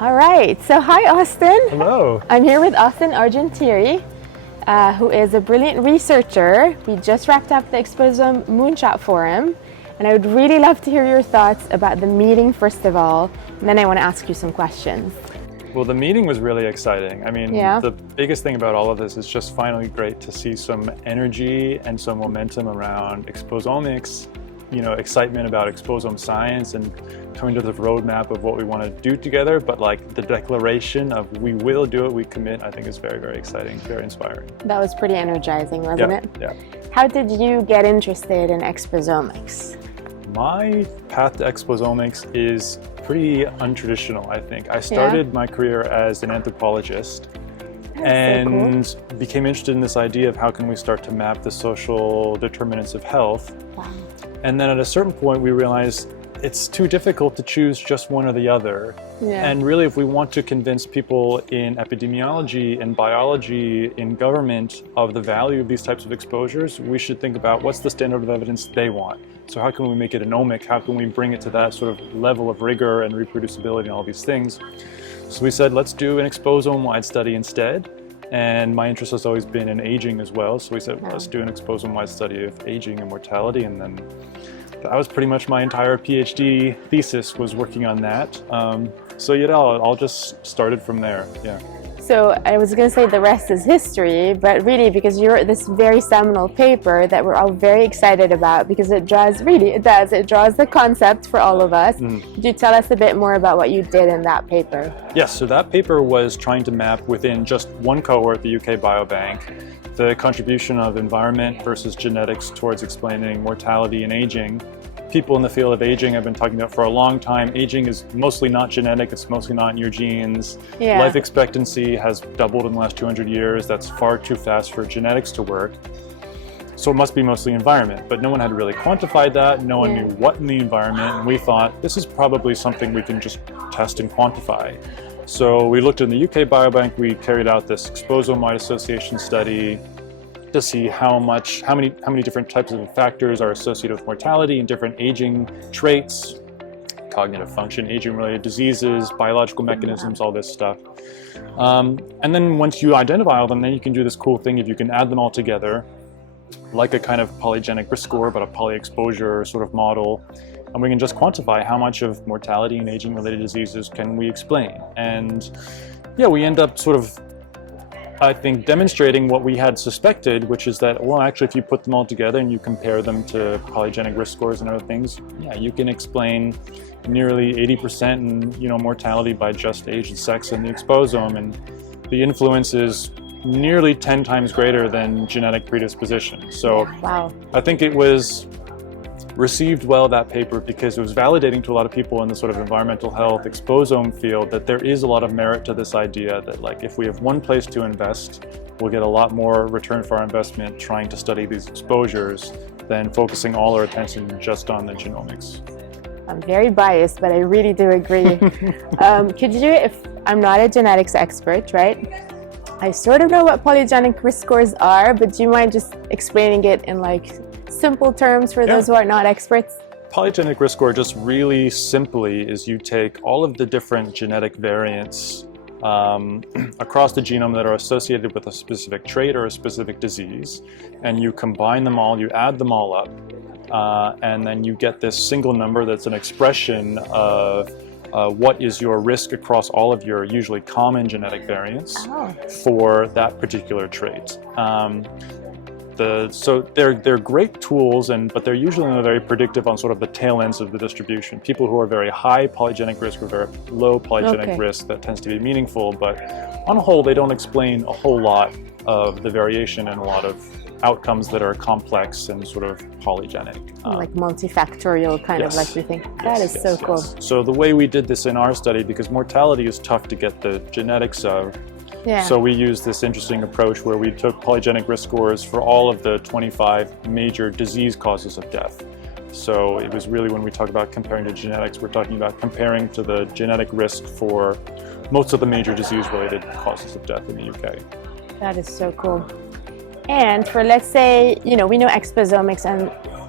All right, so hi Austin. Hello. I'm here with Austin Argentieri, who is a brilliant researcher. We just wrapped up the Exposome Moonshot Forum, and I would really love to hear your thoughts about the meeting first of all, and then I want to ask you some questions. Well, the meeting was really exciting. I mean, Yeah. The biggest thing about all of this is just finally great to see some energy and some momentum around exposomics, excitement about exposome science and coming to the roadmap of what we want to do together. But like the declaration of we will do it, we commit, I think is very, very exciting, very inspiring. That was pretty energizing, wasn't it? Yeah. How did you get interested in exposomics? My path to exposomics is pretty untraditional, I think. I started my career as an anthropologist and became interested in this idea of how can we start to map the social determinants of health. Wow. And then at a certain point we realized it's too difficult to choose just one or the other. Yeah. And really, if we want to convince people in epidemiology and biology, in government, of the value of these types of exposures, we should think about what's the standard of evidence they want. So how can we make it anomic? How can we bring it to that sort of level of rigor and reproducibility and all these things? So we said, let's do an exposome-wide study instead. And my interest has always been in aging as well. So we said, let's do an exposome-wide study of aging and mortality. And then that was pretty much my entire PhD thesis, was working on that. So it all just started from there. Yeah. So I was going to say the rest is history, but really because you're this very seminal paper that we're all very excited about because it draws the concept for all of us. Could you tell us a bit more about what you did in that paper? Yes, so that paper was trying to map within just one cohort, the UK Biobank, the contribution of environment versus genetics towards explaining mortality and aging. People in the field of aging have been talking about for a long time. Aging is mostly not genetic, it's mostly not in your genes. Yeah. Life expectancy has doubled in the last 200 years. That's far too fast for genetics to work. So it must be mostly environment, but no one had really quantified that. No one knew what in the environment, and we thought this is probably something we can just test and quantify. So we looked in the UK Biobank, we carried out this exposome-wide association study to see how many different types of factors are associated with mortality and different aging traits, cognitive function, aging-related diseases, biological mechanisms, all this stuff. And then once you identify all them, then you can do this cool thing if you can add them all together, like a kind of polygenic risk score, but a poly-exposure sort of model. And we can just quantify how much of mortality and aging-related diseases can we explain. And yeah, we end up sort of, I think, demonstrating what we had suspected, which is that, well, actually, if you put them all together and you compare them to polygenic risk scores and other things, yeah, you can explain nearly 80% in mortality by just age and sex in the exposome, and the influence is nearly 10 times greater than genetic predisposition. So wow. I think it was received well, that paper, because it was validating to a lot of people in the sort of environmental health exposome field that there is a lot of merit to this idea that, like, if we have one place to invest, we'll get a lot more return for our investment trying to study these exposures than focusing all our attention just on the genomics. I'm very biased, but I really do agree. Could you, if I'm not a genetics expert, right? I sort of know what polygenic risk scores are, but do you mind just explaining it in like simple terms for those who are not experts? Polygenic risk score, just really simply, is you take all of the different genetic variants across the genome that are associated with a specific trait or a specific disease, and you combine them all, you add them all up, and then you get this single number that's an expression of what is your risk across all of your usually common genetic variants for that particular trait. So they're great tools, but they're usually not very predictive on sort of the tail ends of the distribution. People who are very high polygenic risk or very low polygenic risk, that tends to be meaningful, but on a whole, they don't explain a whole lot of the variation and a lot of outcomes that are complex and sort of polygenic. Like multifactorial kind of, like we think. That is so cool. So the way we did this in our study, because mortality is tough to get the genetics of, so we used this interesting approach where we took polygenic risk scores for all of the 25 major disease causes of death. So it was really, when we talk about comparing to genetics, we're talking about comparing to the genetic risk for most of the major disease-related causes of death in the UK. That is so cool. And for, let's say, we know exposomics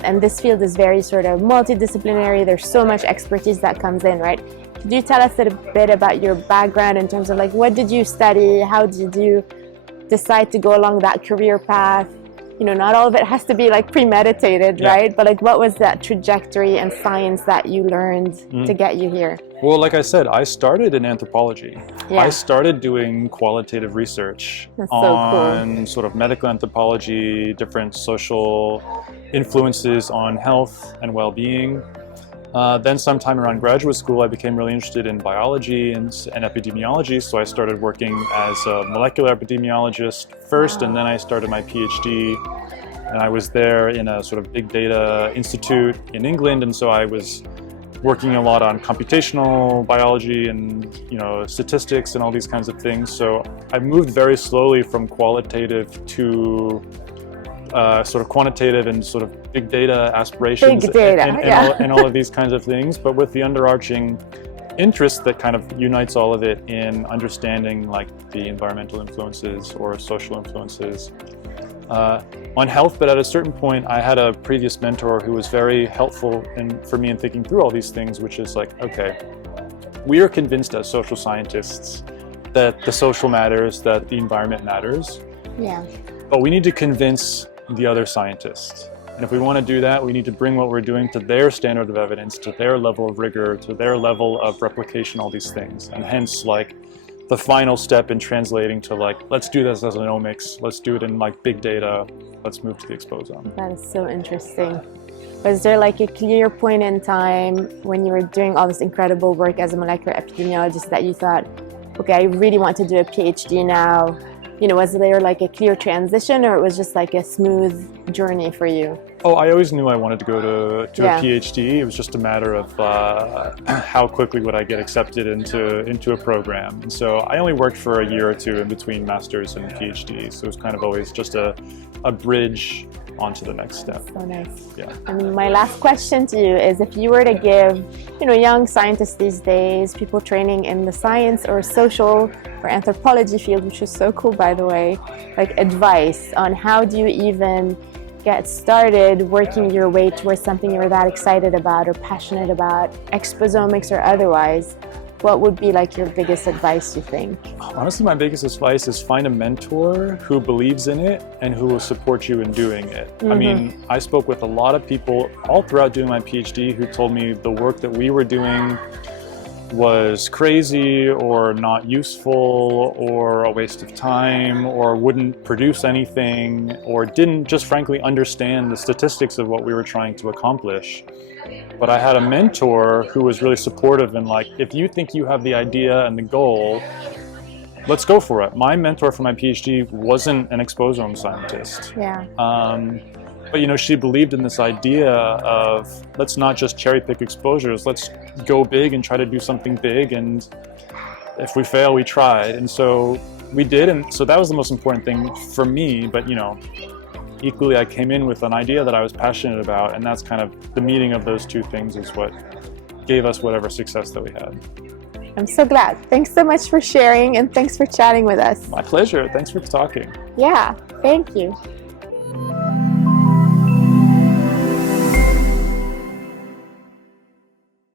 and this field is very sort of multidisciplinary. There's so much expertise that comes in, right? Could you tell us a bit about your background in terms of like what did you study? How did you decide to go along that career path? You know, not all of it has to be like premeditated, right? But like what was that trajectory and science that you learned to get you here? Well, like I said, I started in anthropology. Yeah. I started doing qualitative research That's so on cool. sort of medical anthropology, different social influences on health and well-being. Then sometime around graduate school, I became really interested in biology and epidemiology, so I started working as a molecular epidemiologist first, and then I started my PhD, and I was there in a sort of big data institute in England, and so I was working a lot on computational biology and, you know, statistics and all these kinds of things. So I moved very slowly from qualitative to sort of quantitative and sort of big data aspirations Big data, and all of these kinds of things, but with the underarching interest that kind of unites all of it in understanding like the environmental influences or social influences on health. But at a certain point, I had a previous mentor who was very helpful for me in thinking through all these things, which is like, okay, we are convinced as social scientists that the social matters, that the environment matters. Yeah. But we need to convince the other scientists. And if we want to do that, we need to bring what we're doing to their standard of evidence, to their level of rigor, to their level of replication, all these things. And hence, like, the final step in translating to, like, let's do this as an omics, let's do it in, like, big data, let's move to the exposome. That is so interesting. Was there, like, a clear point in time when you were doing all this incredible work as a molecular epidemiologist that you thought, okay, I really want to do a PhD now? You know, was there like a clear transition, or it was just like a smooth journey for you? Oh, I always knew I wanted to go to a PhD. It was just a matter of how quickly would I get accepted into a program. And so I only worked for a year or two in between master's and PhD. So it was kind of always just a bridge onto the next step. So nice. Yeah. And my last question to you is, if you were to give, you know, young scientists these days, people training in the science or social or anthropology field, which is so cool, by the way, like advice on how do you even get started working your way towards something you're that excited about or passionate about, exposomics or otherwise, what would be like your biggest advice, you think? Honestly, my biggest advice is find a mentor who believes in it and who will support you in doing it. I mean, I spoke with a lot of people all throughout doing my PhD who told me the work that we were doing was crazy or not useful or a waste of time or wouldn't produce anything or didn't just frankly understand the statistics of what we were trying to accomplish. But I had a mentor who was really supportive and like, if you think you have the idea and the goal, let's go for it. My mentor for my PhD wasn't an exposome scientist. Yeah. But, you know, she believed in this idea of let's not just cherry pick exposures, let's go big and try to do something big. And if we fail, we tried. And so we did. And so that was the most important thing for me. But, you know, equally, I came in with an idea that I was passionate about. And that's kind of the meeting of those two things is what gave us whatever success that we had. I'm so glad. Thanks so much for sharing, and thanks for chatting with us. My pleasure. Thanks for talking. Yeah, thank you.